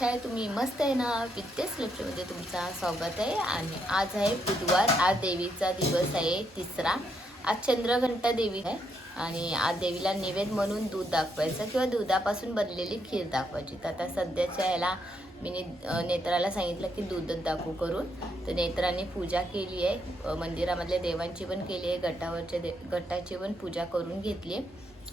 कशा आहे तुम्ही मस्त आहे ना? विद्येस लक्ष्मीमध्ये तुमचा स्वागत आहे आणि आज आहे बुधवार. आज देवीचा दिवस आहे तिसरा. आज चंद्रघंटा देवी आहे आणि आज देवीला नैवेद्य म्हणून दूध दाखवायचं किंवा दुधापासून बनलेली खीर दाखवायची. तर आता सध्याच्या याला मी ने- नेत्राला सांगितलं की दूधच दाखवू करून. तर नेत्राने पूजा केली आहे. मंदिरामधल्या देवांची पण केली आहे. गटावरच्या दे गटाची पण पूजा करून घेतली आहे.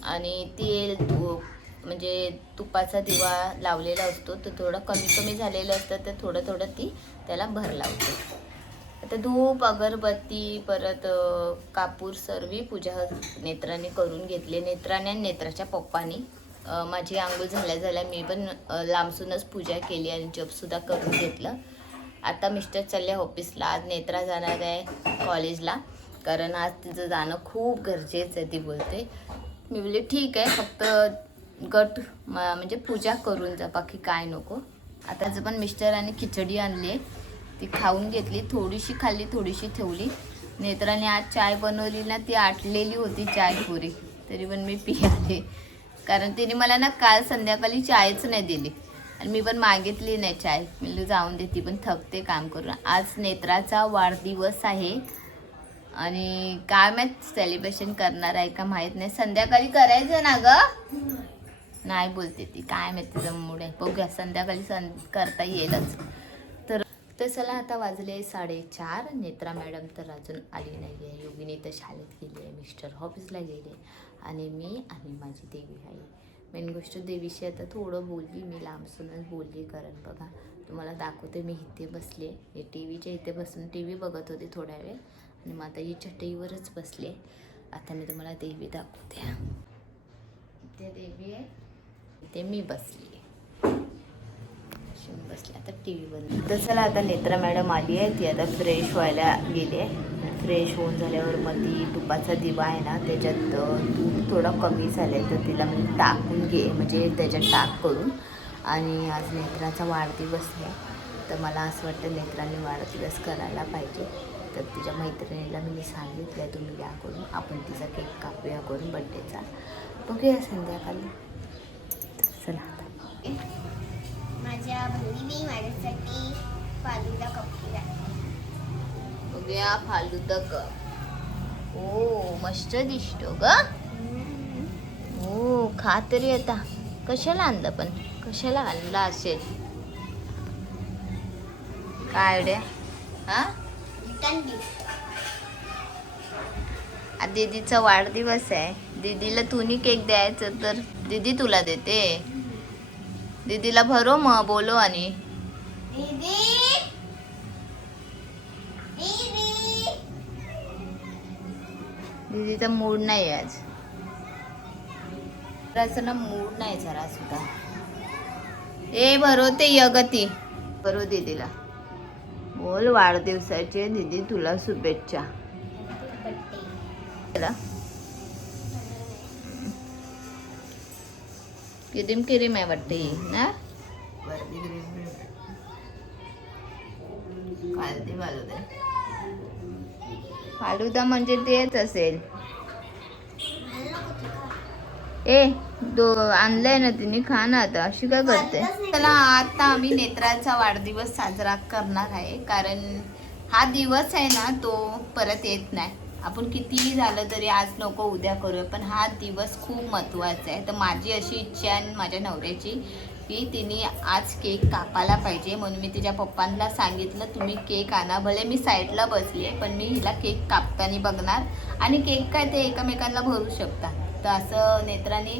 आणि तेल तूप म्हणजे तुपाचा दिवा लावलेला असतो तो थोडं कमी कमी झालेलं असतं तर थोडं थोडं ती त्याला भर लावते. आता धूप अगरबत्ती परत कापूर सर्वी पूजा नेत्राने करून घेतली. नेत्राने आणि नेत्राच्या पप्पानी माझी आंघोळ झाल्या झाल्या मी पण लांबसूनच पूजा केली आणि जपसुद्धा करून घेतलं. आता मिस्टर चालले ऑफिसला आज नेत्रा जाणार आहे कॉलेजला. कारण आज तिचं जाणं खूप गरजेचं आहे ती बोलते. मी बोलले ठीक आहे फक्त गट म- म्हणजे पूजा करून जा बाकी काय नको. आताच पण मिस्टरांनी खिचडी आणली आहे. ती खाऊन घेतली थोडीशी खाल्ली थोडीशी ठेवली. नेत्राने आज चाय बनवली ना ती आटलेली होती चाय पुरी. तरी पण मी पियाले. कारण तिने मला ना काल संध्याकाळी चायच नाही दिली. आणि मी पण मागितली नाही चाय. मी जाऊन देते पण थकते काम करून. आज नेत्राचा वाढदिवस आहे. आणि काय माहीत सेलिब्रेशन करणार आहे का माहीत नाही. संध्याकाळी करायचं ना ग? नाही बोलते ती काय माहिती तिचं मूड आहे. बघूया संध्याकाळी सं करता येईलच. तर तर चला आता वाजले साडेचार. नेत्रा मॅडम तर अजून आली नाही आहे योगिनी तर शाळेत गेली आहे मिस्टर ऑफिसला गेले आणि मी आणि माझी देवी आई. मेन गोष्ट देवीशी आता थोडं बोलली. मी लांबसूनच बोलली कारण बघा. तुम्हाला दाखवते मी इथे बसले हे टी व्हीच्या इथे बसून टी व्ही बघत होते थोड्या वेळ. आणि मग आता ही चटईवरच बसले आता मी तुम्हाला देवी दाखवते. इथे देवी आहे. इथे मी बसली. बसले. आता टी व्ही बंद तर चला आता नेत्रा मॅडम आली आहे. ती आता फ्रेश व्हायला गेली आहे. फ्रेश होऊन झाल्यावर मग ती तुपाचा दिवा आहे ना त्याच्यात अ, तूप थोडं कमी झालं आहे तर तिला मी टाकून घे म्हणजे त्याच्यात टाक करून. आणि आज नेत्राचा वाढदिवस आहे. तर मला असं वाटतं नेत्राने वाढदिवस करायला पाहिजे. तर तिच्या मैत्रिणीला मी सांगितलं तुम्ही या करून. आपण तिचा केक कापूया करून बड्डेचा बघूया संध्याकाळी. आता माझ्या बहिणीने माझ्यासाठी फालुदा कप केला बघूया फालुदा कप ओ मस्त दिसतो ग. हो खा तरी आता. कशाला आणलं पण? कशाला आणला असेल? काय आयडिया हा? दीदीचा वाढदिवस आहे. दीदीला तुम्ही केक द्यायचं तर दीदी तुला देते. दीदीला भरो मग बोलो आणि. दीदी. दीदी. दीदीचा मूड नाही आज. ना मूड नाही जरा सुद्धा. ए भरो ते यगती. भरो दीदीला. बोल वाढदिवसाचे दीदी तुला शुभेच्छा. किरीम किरीम आहे वाटते ना? फालुदा म्हणजे तेच असेल. ए दो आणलंय ना तिने खा ना आता. अशी काय करते? चला आता आम्ही नेत्राचा वाढदिवस साजरा करणार आहे कारण हा दिवस आहे ना तो परत येत नाही. आपण कितीही झालं तरी आज नको उद्या करूया पण हा दिवस खूप महत्त्वाचा आहे. तर माझी अशी इच्छा आहे माझ्या नवऱ्याची की तिने आज केक कापायला पाहिजे. म्हणून मी तिच्या पप्पांना सांगितलं तुम्ही केक आणा भले मी साईडला बसली आहे पण मी हिला केक कापताना बघणार आणि केक काय ते एकमेकांना भरू शकता तर असं नेत्राने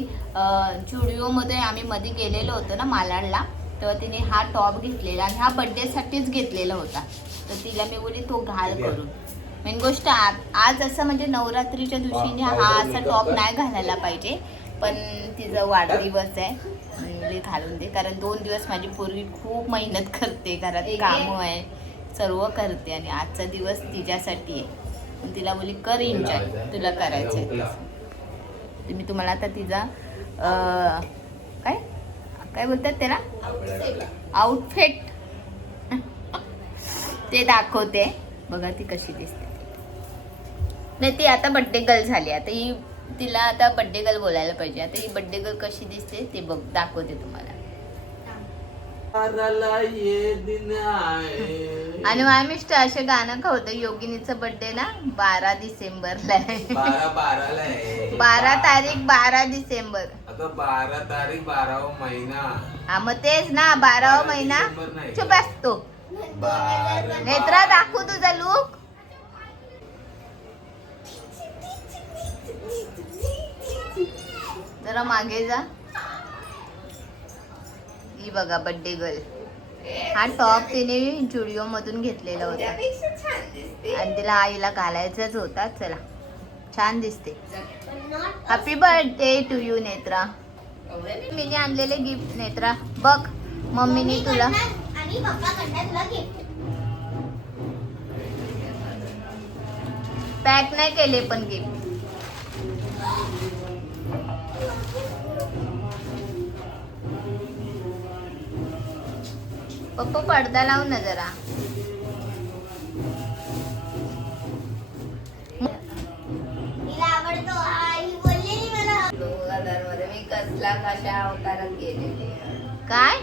जुडिओमध्ये आम्ही मध्ये गेलेलो होतो ना मालाडला तेव्हा तिने हा टॉप घेतलेला आणि हा बड्डेसाठीच घेतलेला होता. तर तिला मी बोलली तो घाल करून. मेन गोष्ट आज असं म्हणजे नवरात्रीच्या दिवशीने हा असा टॉप नाही घालायला पाहिजे. पण तिचा वाढदिवस आहे म्हणजे घालून दे. कारण दोन दिवस माझी पोरगी खूप मेहनत करते घरात कामं आहे. सर्व करते आणि आजचा दिवस तिच्यासाठी आहे. पण तिला बोली कर एन्जॉय तुला करायचं आहे तर मी तुम्हाला आता तिचा काय? काय बोलतात त्याला? आउटफिट. ते दाखवते. बघा ती कशी दिसते. नाही ती आता बड्डे गर्ल झाली. आता ही तिला आता बड्डे गर्ल बोलायला पाहिजे. आता ही बड्डे गर्ल कशी दिसते ते बघ दाखवते तुम्हाला. आणि माझ्या मिस्टर असे गाणं होतं योगिनीचं बर्थडे ना बारा डिसेंबरला आहे. बारा बाराला आहे. बारा तारीख बारा डिसेंबर. अगं बारा तारीख बारावा महिना. हा मग तेच ना बारावा बारा महिना. चुप असतो नेत्रा दाखवू तुझा लुक जरा मागे जा. ही बघा बर्थडे गर्ल हा टॉप तिने जुडिओ मधून घेतलेला होता. आणि तिला आईला घालायचाच होता. चला. छान दिसते. Happy birthday to you Netra. मीने आणलेले गिफ्ट नेत्रा. बघ मम्मीने तुला. पॅक नाही केले पण गिफ्ट पप्पा पडदा लाव ना जरा. मी कसला कशा अवतारात गेलेले काय?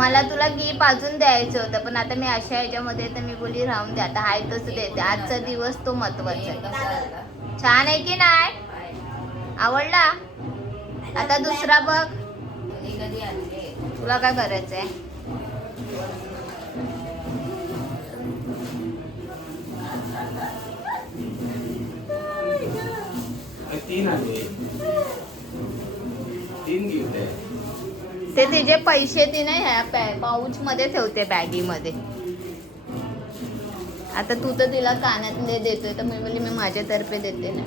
मला तुला गिफ्ट अजून द्यायचं होतं पण आता मी अशा ह्याच्यामध्ये तर मी बोली राहून दे आता हाय तसं देते. आजचा दिवस तो महत्त्वाचा? छान आहे की नाही? आवडला? आता दुसरा बघ. कधी आणले? तुला काय करायचंय? अरे तीन आले. तीन गिफ्ट आहे ते तिचे पैसे तिने ह्या पाऊच मध्ये ठेवते बॅगी मध्ये आता तू तर तिला कानातले देतोय तर मी बोलली मी माझ्यातर्फे देते ना.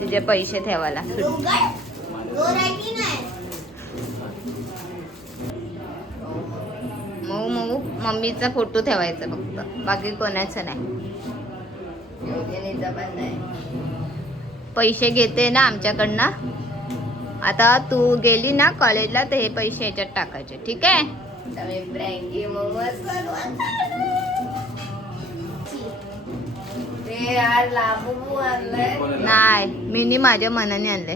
तिचे पैसे ठेवायला डोंगर गोर आहे की नाही मऊ मऊ मम्मीचा फोटो ठेवायचा फक्त. बाकी कोणाचं नाही. नाही पैसे घेते ना आमच्याकडनं. आता तू गेली ना कॉलेजला तर हे पैसे याच्यात टाकायचे. ठीक आहे? आता मी? नाही मीनी माझ्या मनाने आणले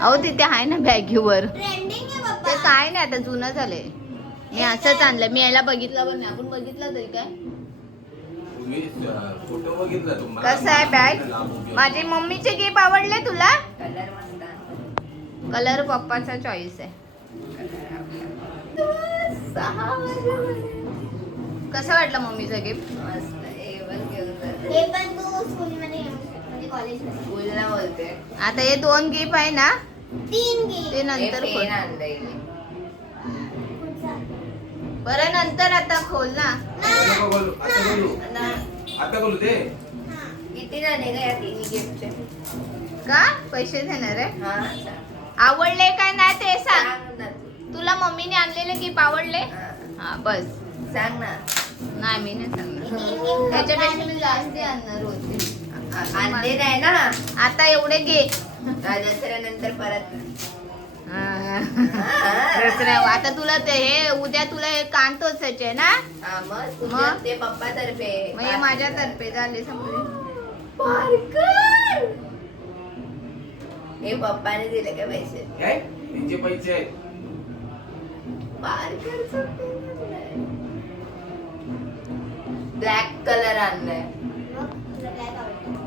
अहो तिथे आहे ना बॅगीवर. ट्रेंडिंग आहे ते काय नाही आता जुनं झालंय. मी असंच आणलं मी याला बघितलं पण नाही. आपण बघितलं तरी काय? कसं आहे बॅग. माझी मम्मीचे गिफ्ट आवडले तुला? कलर पप्पाचा चॉईस आहे. कसं वाटलं मम्मीचं गिफ्ट मस्त. हे पण घेऊन स्कूलला बोलते. आता हे दोन गिफ्ट आहे ना तीन ते नंतर खोल. आणलंय. बरं नंतर आता खोल ना. आता बोलू किती झाले का या तिन्ही गिफ्टचे का? पैसे देणार आहे? हा. आवडले काय नाही ते सांग. तुला मम्मीने आणलेले गिफ्ट आवडले? हा. बस. सांग ना. नाही मी नाही सांगणार. त्याच्यापेक्षा मी जास्ती आणणार होते. आणले नाही ना आता एवढे घे. दसऱ्यानंतर परत. हा. हा. आता तुला ते हे उद्या तुला हे कान टोचायचे ना? हा, मग? ते पप्पा तर्फे मग हे माझ्यातर्फे झाले पारकर हे पप्पाने दिले का पैसे? काय? त्यांचे पैसे आहेत. पारकर ब्लॅक कलर आणलाय.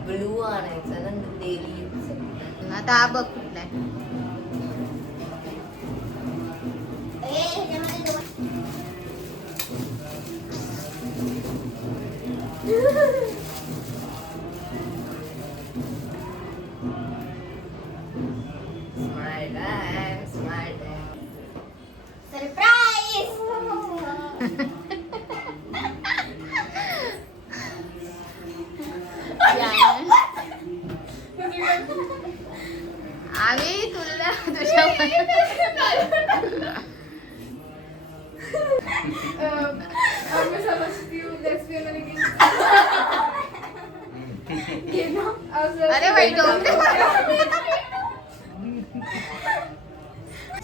आवडतं ब्लू आणायचा ना डेली आता हा बघ कुठला आहे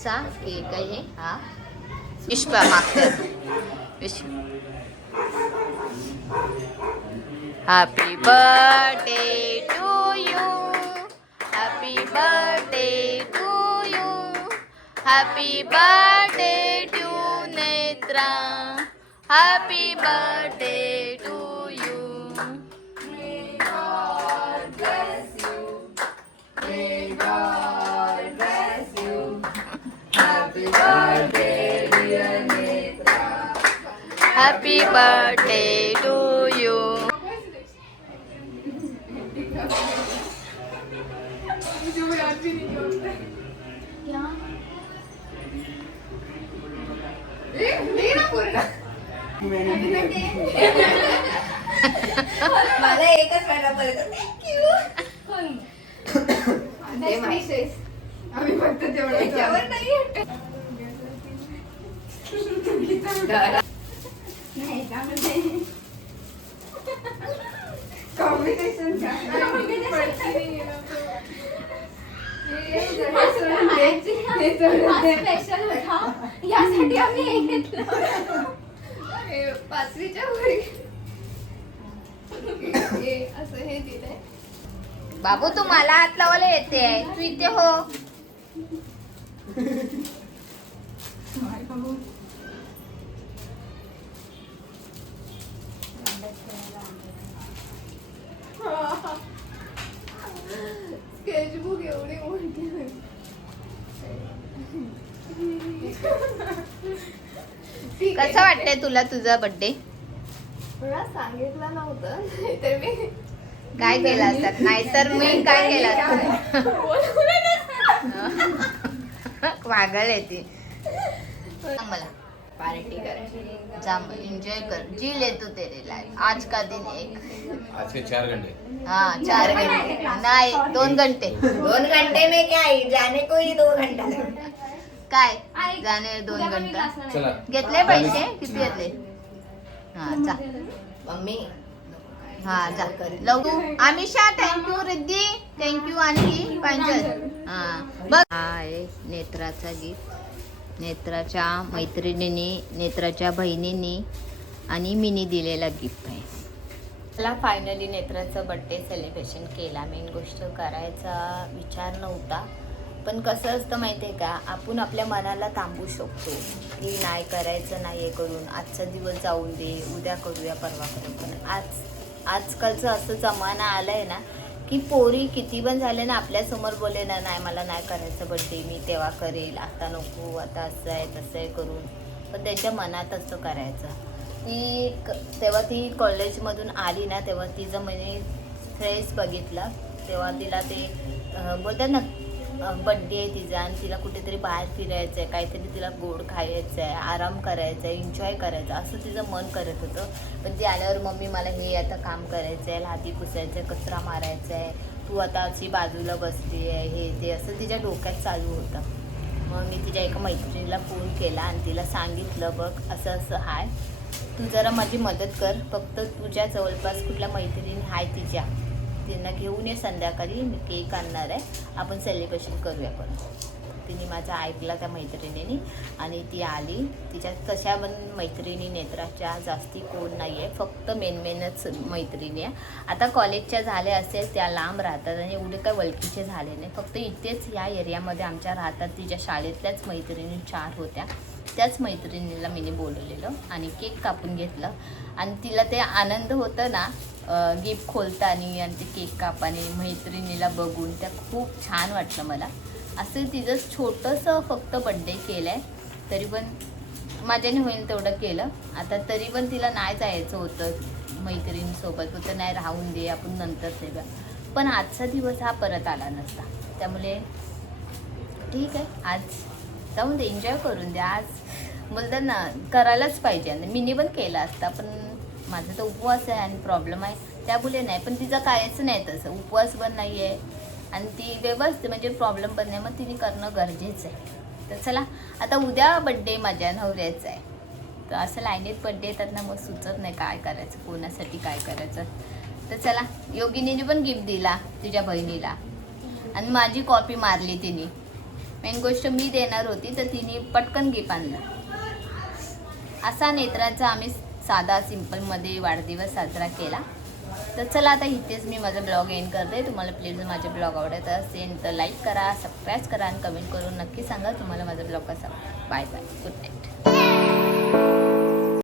केक आहे हे, हा। विश्वा मागतात विश्व happy birthday to you happy birthday to you happy birthday to Netra happy birthday happy birthday to you मला एकच वेळा पर्यंत ते माहिती. आम्ही फक्त तेवढं त्याच्यावर नाही घरा- कॉम्बिनेशन स्पेशल होता. यासाठी आम्ही हे घेतलं. पाचवीच्या हे असं हे दिलंय. बाबू तू मला हात लावायला येते. तू इथे हो. स्केचबुक एवढी मोठी. कसं वाटतंय तुला तुझा बर्थडे मला सांगितलं नव्हतं नाहीतर मी काय केलं असतात नाहीतर मी काय केलं असतं वागल येते मला. पार्टी करायची. जा एन्जॉय कर. जी ले तू तेरे लाईफ आज का दिन एक? आज के चार घंटे? हा चार घंटे. नाही दोन घंटे. दोन घंटे में क्या है? जाने को ही दो घंटा काय? जाणे दोन घंटा. चला. घेतले पैसे? किती घेतले? हा जा. मम्मी. हा जा. लवू. Amisha thank you Riddhi. Thank you आणखी पांचल हा. बघ. हा नेत्राचा गीत. नेत्राच्या मैत्रिणीने नेत्राच्या बहिणीने आणि मिनी दिलेला गिफ्ट आहे. मला फायनली नेत्राचं बड्डे सेलिब्रेशन केला. मेन गोष्ट करायचा विचार नव्हता. पण कसं असतं माहिती आहे का? आपण आपल्या मनाला थांबू शकतो. की नाही करायचं नाही हे करून. आजचा दिवस जाऊन दे उद्या करूया परवा करू पण आज आजकालचं असं जमाना आलं आहे ना की पोरी किती पण झाले ना आपल्यासमोर बोले ना नाही मला नाही करायचं बड्डे मी तेव्हा करेल आता नको आता असं आहे तसं आहे करून. पण त्याच्या मनात असं करायचं. ती क- तेव्हा ती कॉलेजमधून आली ना तेव्हा तिचं म्हणजे फ्रेश बघितलं तेव्हा तिला ते बोलतात ना बड्डे आहे तिचा आणि तिला कुठेतरी बाहेर फिरायचं आहे काहीतरी तिला गोड खायचं आहे आराम करायचा आहे एन्जॉय करायचं असं तिचं मन करत होतं. पण ती आल्यावर मम्मी मला हे आता काम करायचं आहे लादी पुसायचं आहे कचरा मारायचा आहे तू आता अशी बाजूला बसली आहे हे ते असं तिच्या डोक्यात चालू होतं. मग मी तिच्या एका मैत्रिणीला फोन केला आणि तिला सांगितलं बघ असं असं हाय. तू जरा माझी मदत कर. फक्त तुझ्या जवळपास कुठल्या मैत्रिणी आहे तिच्या. त्यांना घेऊन ये संध्याकाळी मी केक आणणार आहे. आपण सेलिब्रेशन करूया पण. तिने माझा ऐकला त्या मैत्रिणीने आणि ती आली. तिच्यात कशा पण मैत्रिणी नेत्राच्या जास्ती कोण नाही आहे फक्त मेन मेनच मैत्रिणी आहे. आता कॉलेजच्या झाल्या असेल त्या लांब राहतात आणि एवढे काय वळखीचे झाले नाही. फक्त इथेच या एरियामध्ये आमच्या राहतात. तिच्या शाळेतल्याच मैत्रिणी चार होत्या. त्याच मैत्रिणीला मीने बोलवलेलं आणि केक कापून घेतलं. आणि तिला ते आनंद होतं ना गिफ्ट खोलताना आणि ते केक कापाने मैत्रिणीला बघून. त्या खूप छान वाटलं मला. असं तिचं छोटंसं फक्त बड्डे केलं आहे तरी पण माझ्याने होईल तेवढं केलं. आता तरी पण तिला नाही जायचं होतं मैत्रिणीसोबत. होतं नाही राहून दे आपण नंतर देऊया पण आजचा दिवस हा परत आला नसता. त्यामुळे ठीक आहे आज जाऊन दे एन्जॉय करून दे. आज बोलतात ना करायलाच पाहिजे. मीने पण केला असता पण माझा तर उपवास आहे आणि प्रॉब्लेम आहे. त्या बोले नाही पण तिचं कायच नाही तसं. उपवास पण नाही आहे आणि ती व्यवस्थित म्हणजे प्रॉब्लेम पण नाही मग तिने करणं गरजेचं आहे. तर चला आता उद्या बड्डे माझ्या नवऱ्याचा आहे. तर असं लाईनीत बड्डे येतात ना मग सुचत नाही काय करायचं कोणासाठी काय करायचं. तर चला योगिनीने पण गिफ्ट दिला तिच्या बहिणीला. आणि माझी कॉपी मारली तिने. मेन गोष्ट मी देणार होती तर तिने पटकन गिफ्ट आणलं. असा नेत्राचा आम्ही साधा सिम्पलमध्ये वाढदिवस साजरा केला. तर चला आता इथेच मी माझा ब्लॉग एंड करते. तुम्हाला प्लीज माझे ब्लॉग आवडत असेल तर लाईक करा सबस्क्राईब करा आणि कमेंट करून नक्की सांगा तुम्हाला माझा ब्लॉग कसा. Bye bye good night